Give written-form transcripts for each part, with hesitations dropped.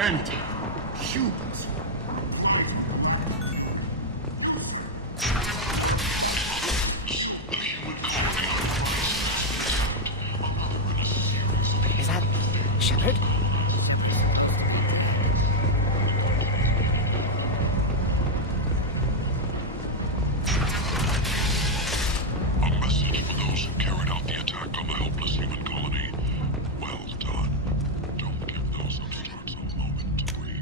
Empty. Humans. Is that Shepard? A message for those who carried out the attack on the helpless human colony. Well done. Don't give those upstarts a moment to breathe.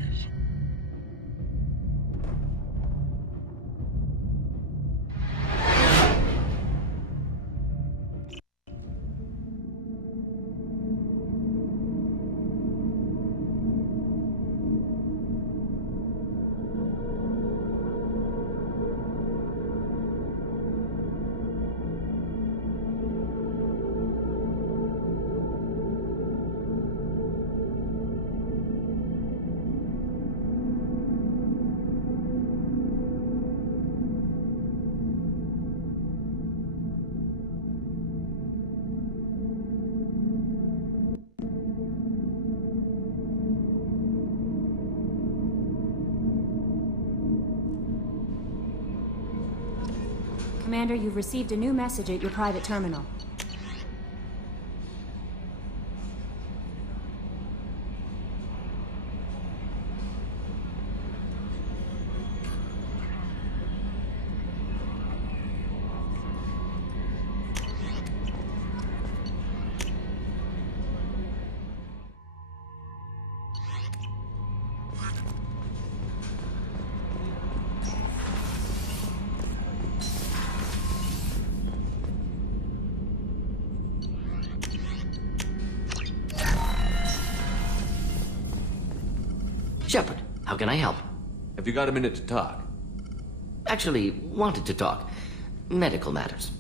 Commander, you've received a new message at your private terminal. Shepard, how can I help? Have you got a minute to talk? Actually, wanted to talk. Medical matters.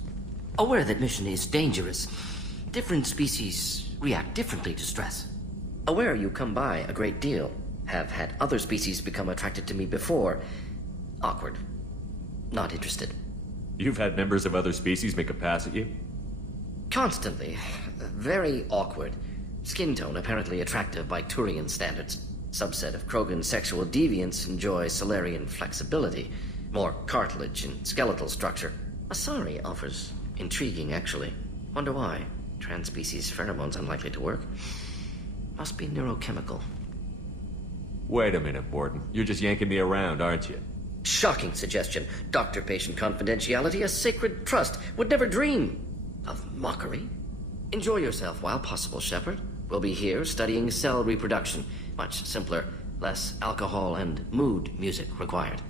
Aware that mission is dangerous. Different species react differently to stress. Aware you come by a great deal. Have had other species become attracted to me before. Awkward. Not interested. You've had members of other species make a pass at you? Constantly. Very awkward. Skin tone apparently attractive by Turian standards. Subset of Krogan sexual deviants enjoy Solarian flexibility. More cartilage and skeletal structure. Asari offers intriguing, actually. Wonder why. Transspecies pheromones unlikely to work. Must be neurochemical. Wait a minute, Mordin. You're just yanking me around, aren't you? Shocking suggestion. Doctor-patient confidentiality, a sacred trust. Would never dream of mockery. Enjoy yourself while possible, Shepard. We'll be here studying cell reproduction. Much simpler, less alcohol and mood music required.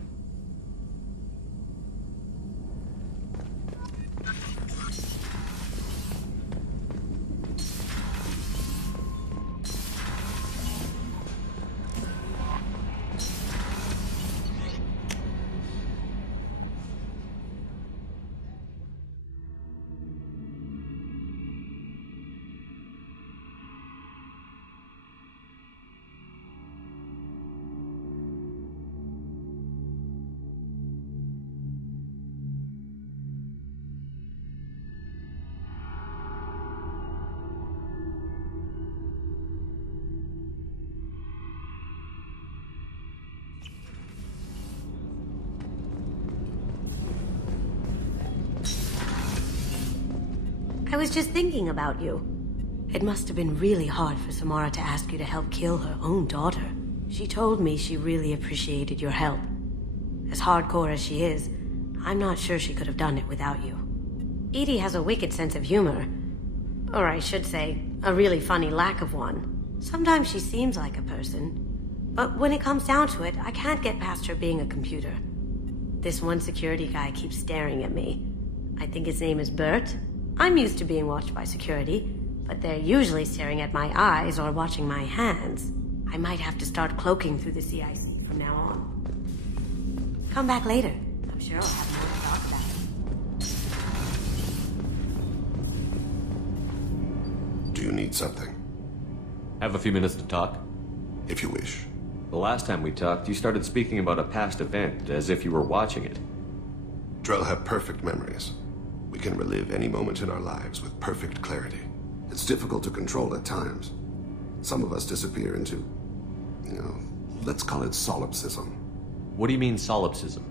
I was just thinking about you. It must have been really hard for Samara to ask you to help kill her own daughter. She told me she really appreciated your help. As hardcore as she is, I'm not sure she could have done it without you. Edie has a wicked sense of humor. Or I should say, a really funny lack of one. Sometimes she seems like a person. But when it comes down to it, I can't get past her being a computer. This one security guy keeps staring at me. I think his name is Bert. I'm used to being watched by security, but they're usually staring at my eyes or watching my hands. I might have to start cloaking through the CIC from now on. Come back later. I'm sure I'll have more to talk about. Do you need something? Have a few minutes to talk? If you wish. The last time we talked, you started speaking about a past event, as if you were watching it. Drell have perfect memories. We can relive any moment in our lives with perfect clarity. It's difficult to control at times. Some of us disappear into let's call it solipsism. What do you mean, solipsism?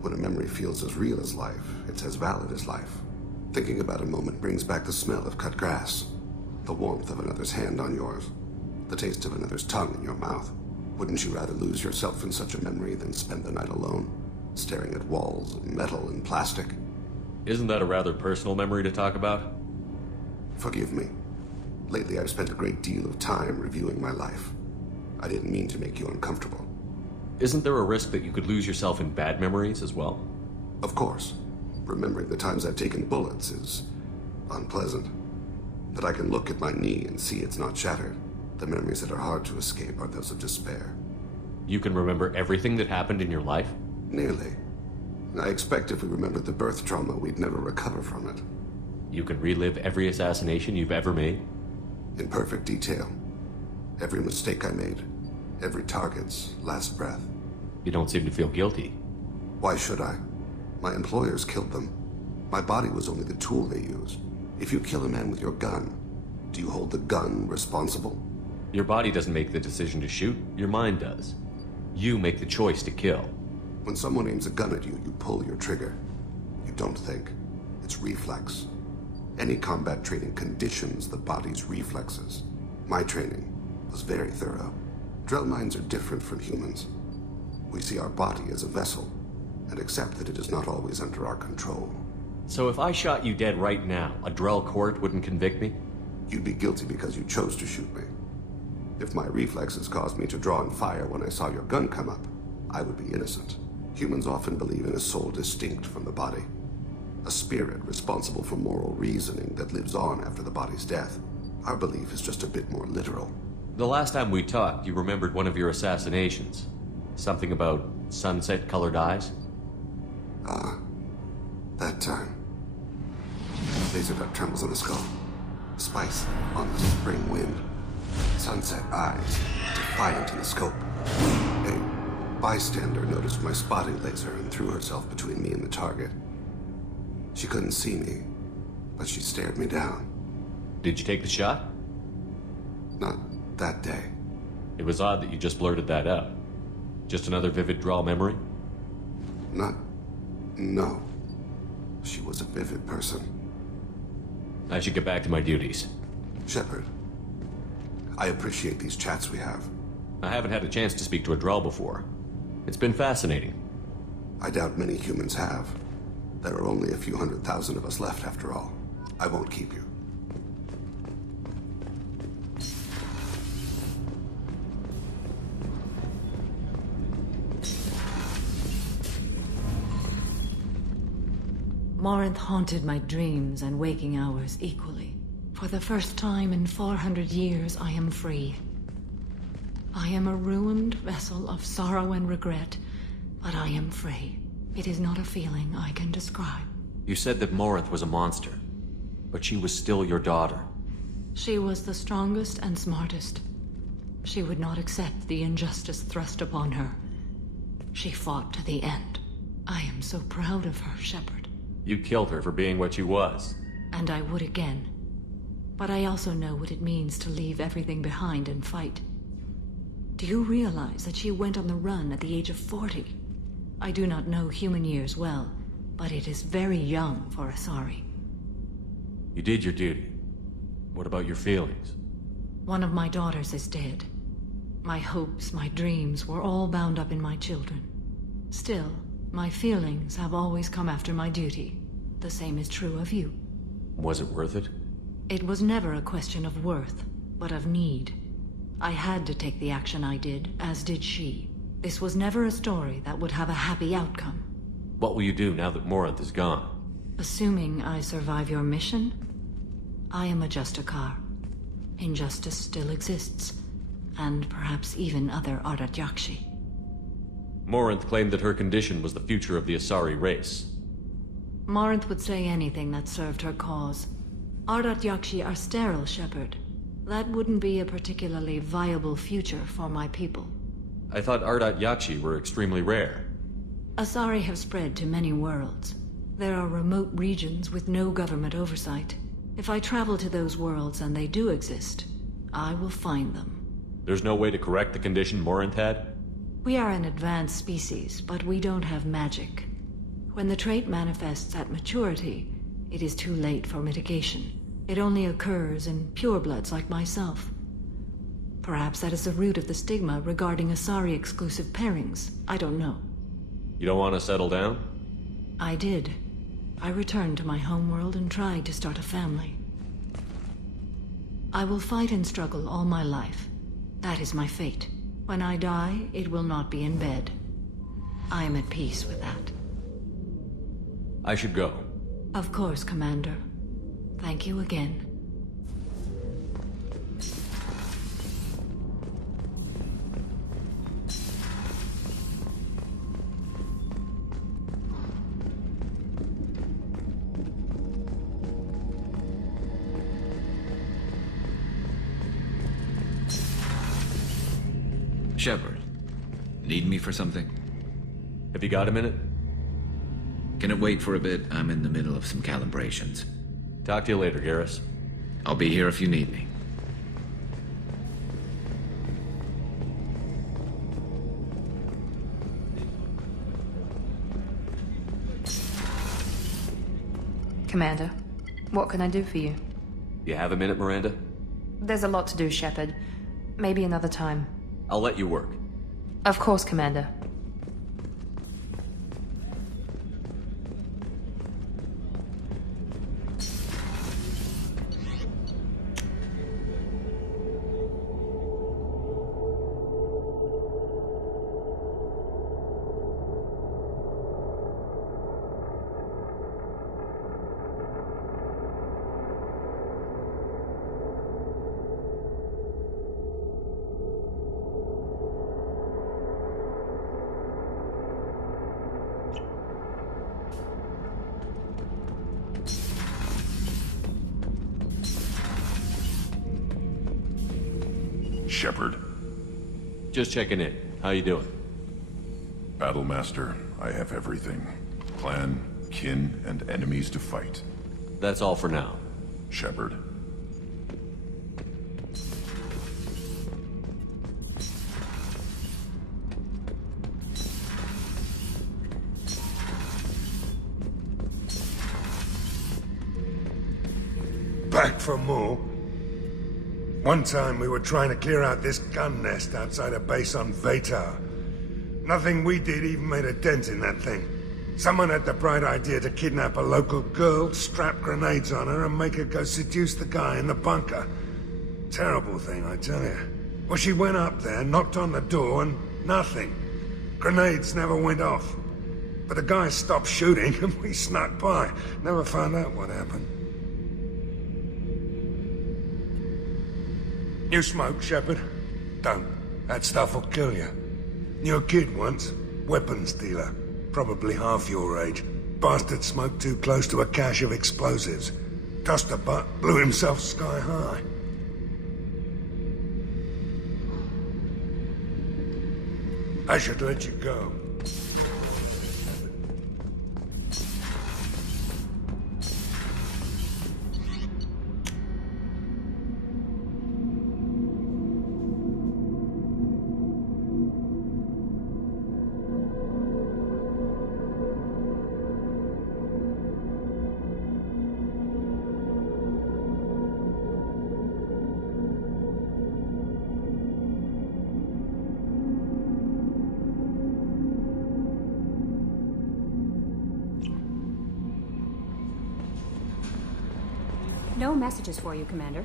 When a memory feels as real as life, it's as valid as life. Thinking about a moment brings back the smell of cut grass, the warmth of another's hand on yours, the taste of another's tongue in your mouth. Wouldn't you rather lose yourself in such a memory than spend the night alone, staring at walls of metal and plastic? Isn't that a rather personal memory to talk about? Forgive me. Lately, I've spent a great deal of time reviewing my life. I didn't mean to make you uncomfortable. Isn't there a risk that you could lose yourself in bad memories as well? Of course. Remembering the times I've taken bullets is unpleasant. But I can look at my knee and see it's not shattered. The memories that are hard to escape are those of despair. You can remember everything that happened in your life? Nearly. I expect if we remembered the birth trauma, we'd never recover from it. You can relive every assassination you've ever made? In perfect detail. Every mistake I made. Every target's last breath. You don't seem to feel guilty. Why should I? My employers killed them. My body was only the tool they used. If you kill a man with your gun, do you hold the gun responsible? Your body doesn't make the decision to shoot, your mind does. You make the choice to kill. When someone aims a gun at you, you pull your trigger. You don't think. It's reflex. Any combat training conditions the body's reflexes. My training was very thorough. Drell minds are different from humans. We see our body as a vessel, and accept that it is not always under our control. So if I shot you dead right now, a Drell court wouldn't convict me? You'd be guilty because you chose to shoot me. If my reflexes caused me to draw and fire when I saw your gun come up, I would be innocent. Humans often believe in a soul distinct from the body. A spirit responsible for moral reasoning that lives on after the body's death. Our belief is just a bit more literal. The last time we talked, you remembered one of your assassinations. Something about sunset-colored eyes? That time. Laser dot trembles on the skull. Spice on the spring wind. Sunset eyes, defiant in the scope. A bystander noticed my spotting laser and threw herself between me and the target. She couldn't see me, but she stared me down. Did you take the shot? Not that day. It was odd that you just blurted that out. Just another vivid draw memory? No. She was a vivid person. I should get back to my duties. Shepard, I appreciate these chats we have. I haven't had a chance to speak to a Drell before. It's been fascinating. I doubt many humans have. There are only a few 100,000 of us left after all. I won't keep you. Morinth haunted my dreams and waking hours equally. For the first time in 400 years, I am free. I am a ruined vessel of sorrow and regret, but I am free. It is not a feeling I can describe. You said that Morinth was a monster, but she was still your daughter. She was the strongest and smartest. She would not accept the injustice thrust upon her. She fought to the end. I am so proud of her, Shepard. You killed her for being what she was. And I would again. But I also know what it means to leave everything behind and fight. Do you realize that she went on the run at the age of 40? I do not know human years well, but it is very young for Asari. You did your duty. What about your feelings? One of my daughters is dead. My hopes, my dreams were all bound up in my children. Still, my feelings have always come after my duty. The same is true of you. Was it worth it? It was never a question of worth, but of need. I had to take the action I did, as did she. This was never a story that would have a happy outcome. What will you do now that Morinth is gone? Assuming I survive your mission, I am a Justicar. Injustice still exists, and perhaps even other Ardat Yakshi. Morinth claimed that her condition was the future of the Asari race. Morinth would say anything that served her cause. Ardat Yakshi are sterile, Shepard. That wouldn't be a particularly viable future for my people. I thought Ardat Yakshi were extremely rare. Asari have spread to many worlds. There are remote regions with no government oversight. If I travel to those worlds and they do exist, I will find them. There's no way to correct the condition Morinth had? We are an advanced species, but we don't have magic. When the trait manifests at maturity, it is too late for mitigation. It only occurs in purebloods like myself. Perhaps that is the root of the stigma regarding Asari-exclusive pairings. I don't know. You don't want to settle down? I did. I returned to my homeworld and tried to start a family. I will fight and struggle all my life. That is my fate. When I die, it will not be in bed. I am at peace with that. I should go. Of course, Commander. Thank you again. Shepard, need me for something? Have you got a minute? Can it wait for a bit? I'm in the middle of some calibrations. Talk to you later, Garrus. I'll be here if you need me. Commander, what can I do for you? You have a minute, Miranda? There's a lot to do, Shepard. Maybe another time. I'll let you work. Of course, Commander. Shepard. Just checking in. How you doing? Battlemaster, I have everything. Clan, kin, and enemies to fight. That's all for now. Shepard. Back for more? One time we were trying to clear out this gun nest outside a base on Vatar. Nothing we did even made a dent in that thing. Someone had the bright idea to kidnap a local girl, strap grenades on her, and make her go seduce the guy in the bunker. Terrible thing, I tell you. Well, she went up there, knocked on the door, and nothing. Grenades never went off. But the guy stopped shooting, and we snuck by. Never found out what happened. You smoke, Shepard? Don't. That stuff will kill you. Knew a kid once. Weapons dealer. Probably half your age. Bastard smoked too close to a cache of explosives. Tossed a butt, blew himself sky high. I should let you go. No messages for you, Commander.